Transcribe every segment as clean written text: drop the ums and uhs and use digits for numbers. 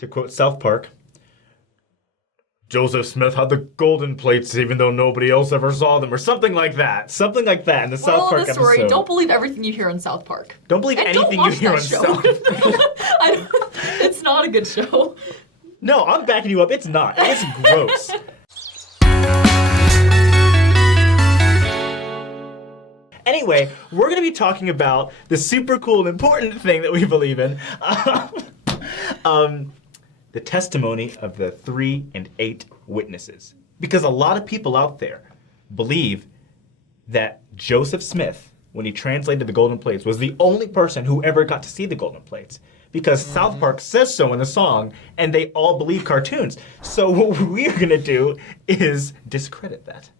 To quote South Park, Joseph Smith had the golden plates even though nobody else ever saw them, or something like that. Something like that in the South Park the story, episode. don't believe everything you hear on South Park. Don't believe anything you hear on South Park. It's not a good show. No, I'm backing you up. It's not. It's gross. Anyway, we're going to be talking about the super cool and important thing that we believe in. The testimony of the 3 and 8 witnesses. Because a lot of people out there believe that Joseph Smith, when he translated the golden plates, was the only person who ever got to see the golden plates. Because South Park says so in the song, and they all believe cartoons. So what we're going to do is discredit that.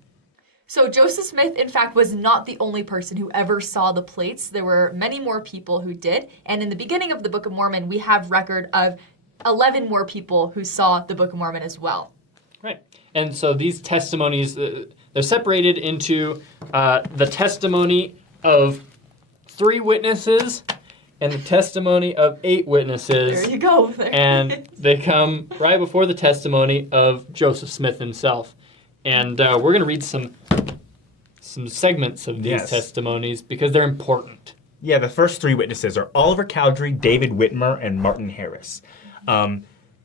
So Joseph Smith, in fact, was not the only person who ever saw the plates. There were many more people who did. And in the beginning of the Book of Mormon, we have record of 11 more people who saw the Book of Mormon as well. Right. And so these testimonies, they're separated into the testimony of 3 witnesses and the testimony of 8 witnesses. There you go. And they come right before the testimony of Joseph Smith himself. And we're going to read some segments of these testimonies because they're important. Yeah, the first 3 witnesses are Oliver Cowdery, David Whitmer, and Martin Harris.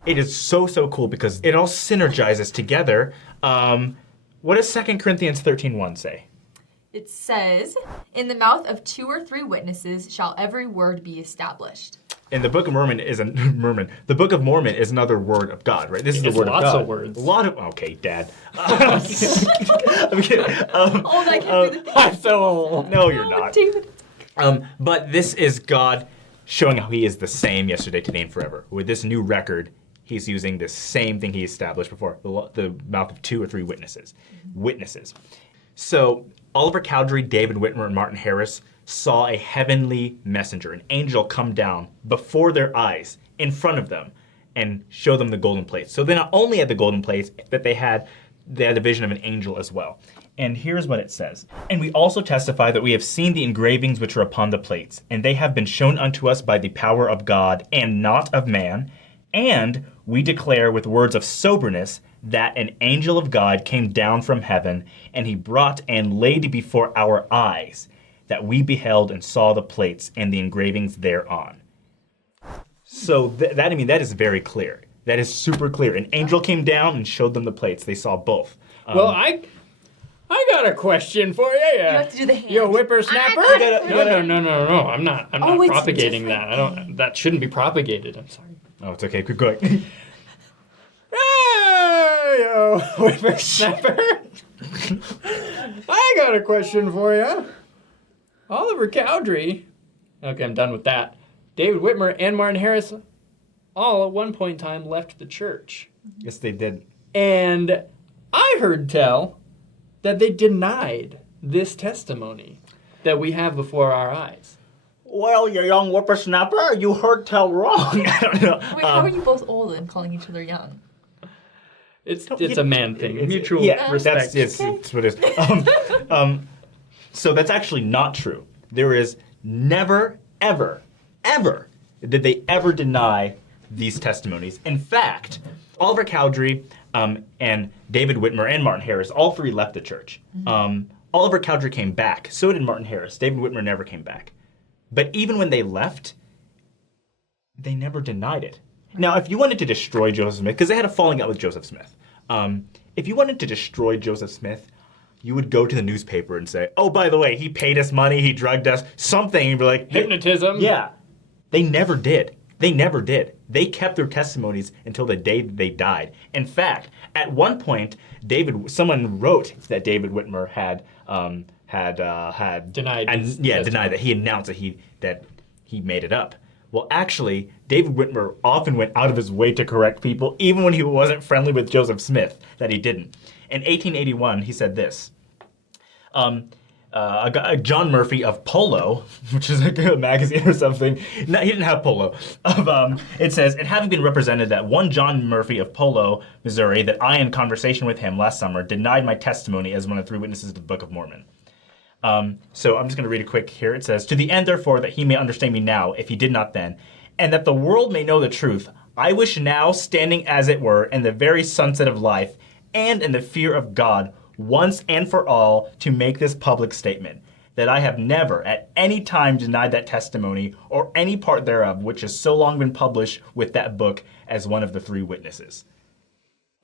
It is so cool because it all synergizes together. What does 2 Corinthians 13:1 say? It says, "In the mouth of 2 or 3 witnesses shall every word be established." And the Book of Mormon is the Book of Mormon is another word of God, right? This is the word of God. Lots of words. A lot of okay, Dad. I'm kidding. That can't be the thing. I'm so old. No, you're not. David. But this is God showing how He is the same yesterday, today, and forever. With this new record, He's using the same thing He established before, the mouth of 2 or 3 witnesses. So Oliver Cowdery, David Whitmer, and Martin Harris saw a heavenly messenger, an angel, come down before their eyes, in front of them, and show them the golden plates. So they not only had the golden plates, but they had the vision of an angel as well. And here's what it says. "And we also testify that we have seen the engravings which are upon the plates, and they have been shown unto us by the power of God, and not of man. And we declare with words of soberness that an angel of God came down from heaven, and he brought and laid before our eyes, that we beheld and saw the plates and the engravings thereon." So that is very clear. That is super clear. An angel came down and showed them the plates. They saw both. Well, I got a question for you. You have to do the hand. You whippersnapper? No. I'm not it's propagating different. that. That shouldn't be propagated. I'm sorry. Oh, it's okay. Keep going. Hey, yo, whippersnapper. I got a question for you. Oliver Cowdery. Okay, I'm done with that. David Whitmer and Martin Harris all at one point in time left the church. Yes, they did. And I heard tell that they denied this testimony that we have before our eyes. Well, you young whippersnapper, you heard tell wrong. I don't know. Wait, how are you both old and calling each other young? It's a man thing. Mutual respect. That's what it is. So that's actually not true. There is never, ever did they ever deny these testimonies. In fact, Oliver Cowdery and David Whitmer and Martin Harris, all 3 left the church. Oliver Cowdery came back. So did Martin Harris. David Whitmer never came back. But even when they left, they never denied it. Now, if you wanted to destroy Joseph Smith, because they had a falling out with Joseph Smith, if you wanted to destroy Joseph Smith, you would go to the newspaper and say, "Oh, by the way, he paid us money, he drugged us," something. You'd be like, hypnotism. Yeah. They never did. They kept their testimonies until the day they died. In fact, at one point, someone wrote that David Whitmer had denied. Denied that he announced that he made it up. Well, actually, David Whitmer often went out of his way to correct people, even when he wasn't friendly with Joseph Smith, that he didn't. In 1881, he said this. A guy, John Murphy of Polo, which is like a magazine or something. No, he didn't have Polo. It says, "It having been represented that one John Murphy of Polo, Missouri, that I, in conversation with him last summer, denied my testimony as one of 3 witnesses to the Book of Mormon." So I'm just going to read it quick here. It says, "To the end, therefore, that he may understand me now, if he did not then, and that the world may know the truth, I wish now, standing as it were in the very sunset of life and in the fear of God, once and for all, to make this public statement, that I have never at any time denied that testimony or any part thereof which has so long been published with that book as one of the 3 witnesses.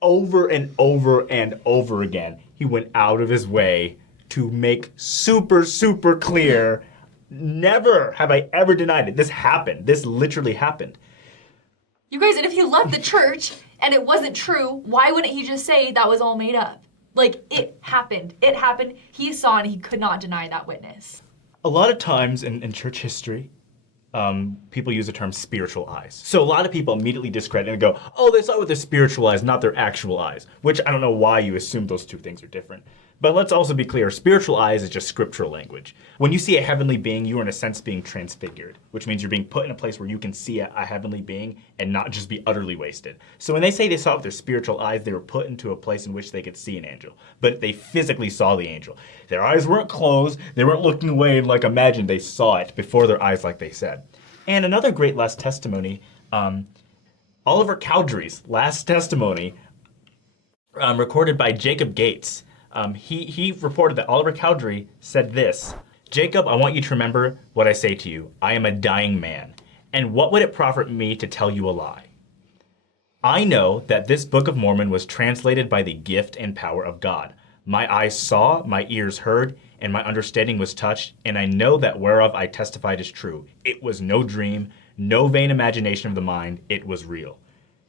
Over and over and over again, he went out of his way to make super, super clear, never have I ever denied it. This happened. This literally happened. You guys, and if he left the church and it wasn't true, why wouldn't he just say that was all made up? Like, it happened. It happened. He saw and he could not deny that witness. A lot of times in church history, people use the term spiritual eyes. So a lot of people immediately discredit and go, oh, they saw it with their spiritual eyes, not their actual eyes, which I don't know why you assume those two things are different. But let's also be clear, spiritual eyes is just scriptural language. When you see a heavenly being, you are in a sense being transfigured, which means you're being put in a place where you can see a heavenly being and not just be utterly wasted. So when they say they saw it with their spiritual eyes, they were put into a place in which they could see an angel. But they physically saw the angel. Their eyes weren't closed, they weren't looking away and like imagined, they saw it before their eyes like they said. And another great last testimony, Oliver Cowdery's last testimony, recorded by Jacob Gates. He reported that Oliver Cowdery said this: Jacob, I want you to remember what I say to you. I am a dying man. And what would it profit me to tell you a lie? I know that this Book of Mormon was translated by the gift and power of God. My eyes saw, my ears heard, and my understanding was touched, and I know that whereof I testified is true. It was no dream, no vain imagination of the mind. It was real.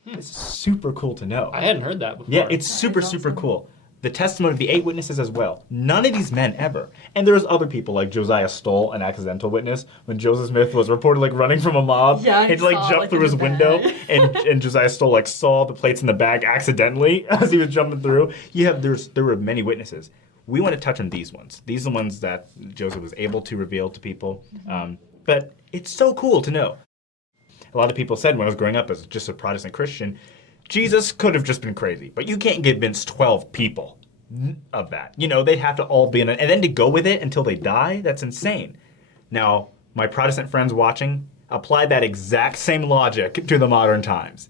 It's super cool to know. I hadn't heard that before. Yeah, it's super, super cool. The testimony of the 8 witnesses as well. None of these men ever. And there's other people like Josiah Stoll, an accidental witness, when Joseph Smith was reported like running from a mob. Yeah, and like saw, jumped like, through his in the window, bag. and Josiah Stoll like saw the plates in the bag accidentally as he was jumping through. There were many witnesses. We want to touch on these ones. These are the ones that Joseph was able to reveal to people. But it's so cool to know. A lot of people said when I was growing up as just a Protestant Christian, Jesus could have just been crazy, but you can't convince 12 people of that. You know, they'd have to all be in it. And then to go with it until they die, that's insane. Now, my Protestant friends watching, apply that exact same logic to the modern times.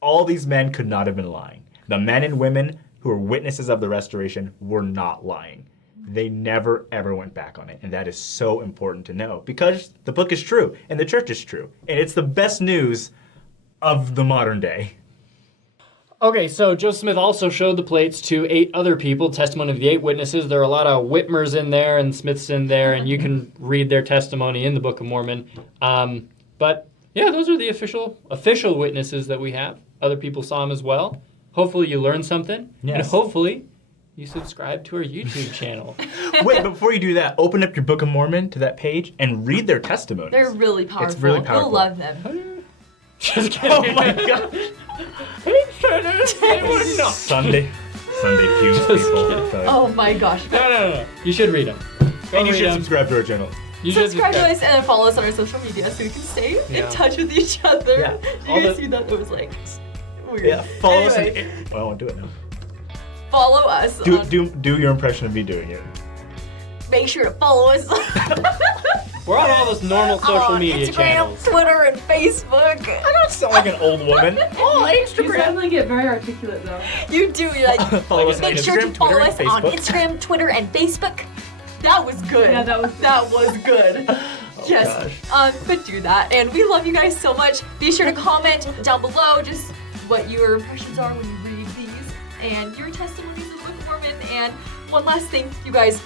All these men could not have been lying. The men and women who were witnesses of the restoration were not lying. They never, ever went back on it. And that is so important to know because the book is true and the church is true. And it's the best news of the modern day. Okay, so Joseph Smith also showed the plates to 8 other people, testimony of the 8 witnesses. There are a lot of Whitmers in there and Smiths in there, and you can read their testimony in the Book of Mormon. But yeah, those are the official witnesses that we have. Other people saw them as well. Hopefully you learned something, Yes. and hopefully you subscribe to our YouTube channel. Wait, before you do that, open up your Book of Mormon to that page and read their testimonies. They're really powerful. It's really powerful. You'll love them. Just kidding. Oh my god. Sunday Pews Just people. kidding. Oh my gosh. No. You should read them. And you should subscribe to our channel. You should Subscribe to us and then follow us on our social media so we can stay Yeah. in touch with each other. Yeah. You All guys the- see that? It was like weird. Yeah, follow us. Anyway, Well, I won't do it now. follow us. on, Do your impression of me doing it. Make sure to follow us We're on all those normal social on media Instagram, channels. Twitter, and Facebook. I don't sound like an old woman. Oh, You Instagram. suddenly get very articulate though. You do. You're like, Follow us on make sure to Instagram, follow Twitter, us and on Facebook. Instagram, Twitter, and Facebook. That was good. Yeah, that was good. Yes. But do that. And we love you guys so much. Be sure to comment down below just what your impressions are when you read these and your testimonies of the Book of Mormon. And one last thing, you guys.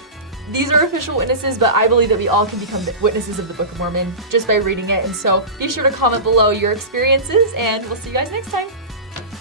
These are official witnesses, but I believe that we all can become witnesses of the Book of Mormon just by reading it. And so be sure to comment below your experiences, and we'll see you guys next time.